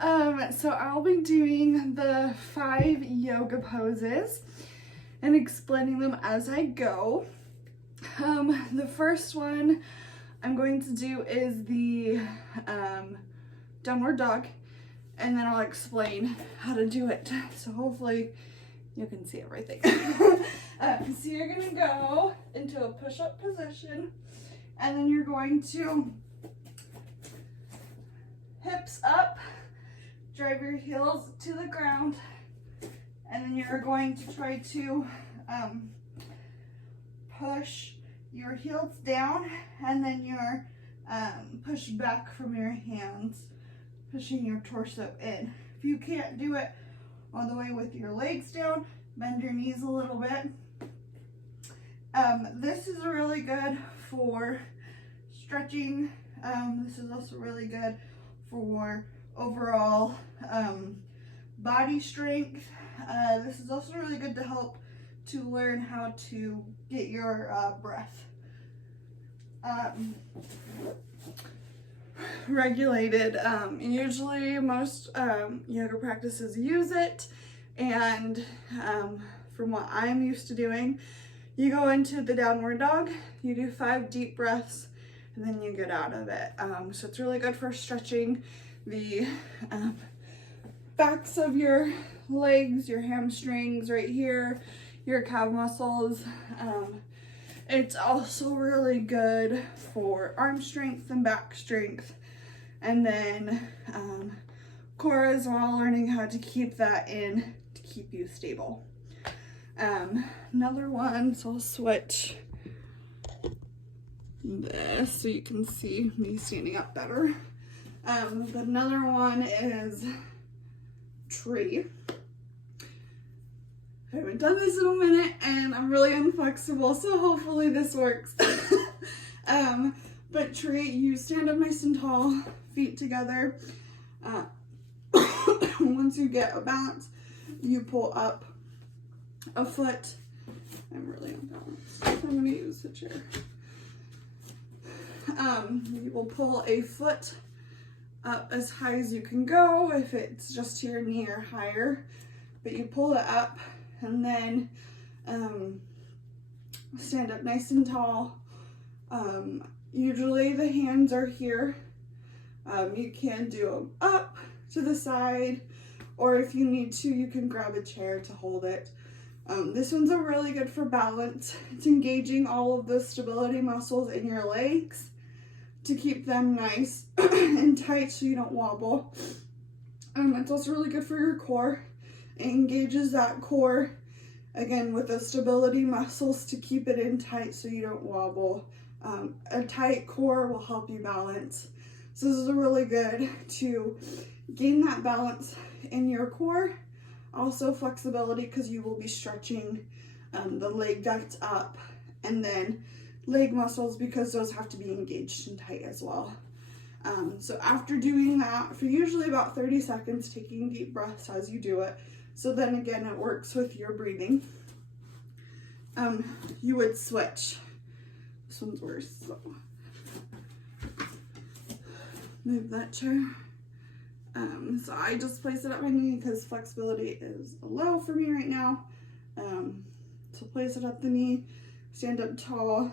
So I'll be doing the 5 yoga poses and explaining them as I go. The first one I'm going to do is the downward dog, and then I'll explain how to do it. So hopefully you can see everything. So you're gonna go into a push-up position, and then you're going to hips up, drive your heels to the ground, and then you're going to try to push your heels down, and then you're push back from your hands, pushing your torso in. If you can't do it all the way with your legs down, bend your knees a little bit. This is really good for stretching. This is also really good for overall body strength. This is also really good to help to learn how to get your breath regulated. Usually most yoga practices use it, and from what I'm used to doing, you go into the downward dog, you do 5 deep breaths, and then you get out of it. So it's really good for stretching the backs of your legs, your hamstrings right here, your calf muscles. It's also really good for arm strength and back strength, and then core as well, learning how to keep that in to keep you stable. Another one, so I'll switch this so you can see me standing up better. But another one is tree. I haven't done this in a minute, and I'm really inflexible, so hopefully this works. But tree, you stand up nice and tall, feet together. Once you get a balance, you pull up a foot. I'm really unbalanced, so I'm gonna use the chair. You will pull a foot up as high as you can go, if it's just to your knee or higher, but you pull it up, and then stand up nice and tall. Usually the hands are here. You can do them up to the side, or if you need to, you can grab a chair to hold it. This one's a really good for balance. It's engaging all of the stability muscles in your legs to keep them nice and tight so you don't wobble. It's also really good for your core. It engages that core, again, with the stability muscles to keep it in tight so you don't wobble. A tight core will help you balance. So this is really good to gain that balance in your core. Also flexibility, because you will be stretching the leg that's up, and then leg muscles, because those have to be engaged and tight as well. So after doing that for usually about 30 seconds, taking deep breaths as you do it, so then again it works with your breathing, you would switch. This one's worse, so move that chair. So I just place it at my knee because flexibility is low for me right now. So place it at the knee, stand up tall.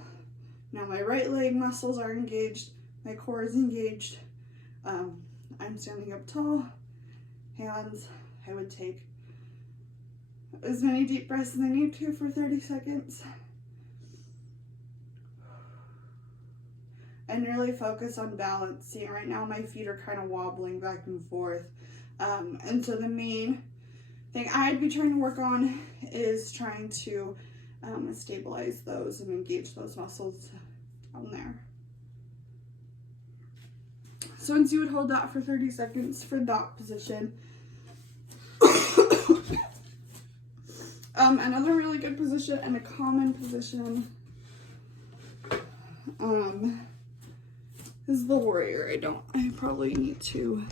Now my right leg muscles are engaged, my core is engaged. I'm standing up tall, hands. I would take as many deep breaths as I need to for 30 seconds. And really focus on balance. See, right now my feet are kind of wobbling back and forth. And so the main thing I'd be trying to work on is trying to stabilize those and engage those muscles down there. So once you would hold that for 30 seconds for that position. Another really good position and a common position is the warrior. I probably need to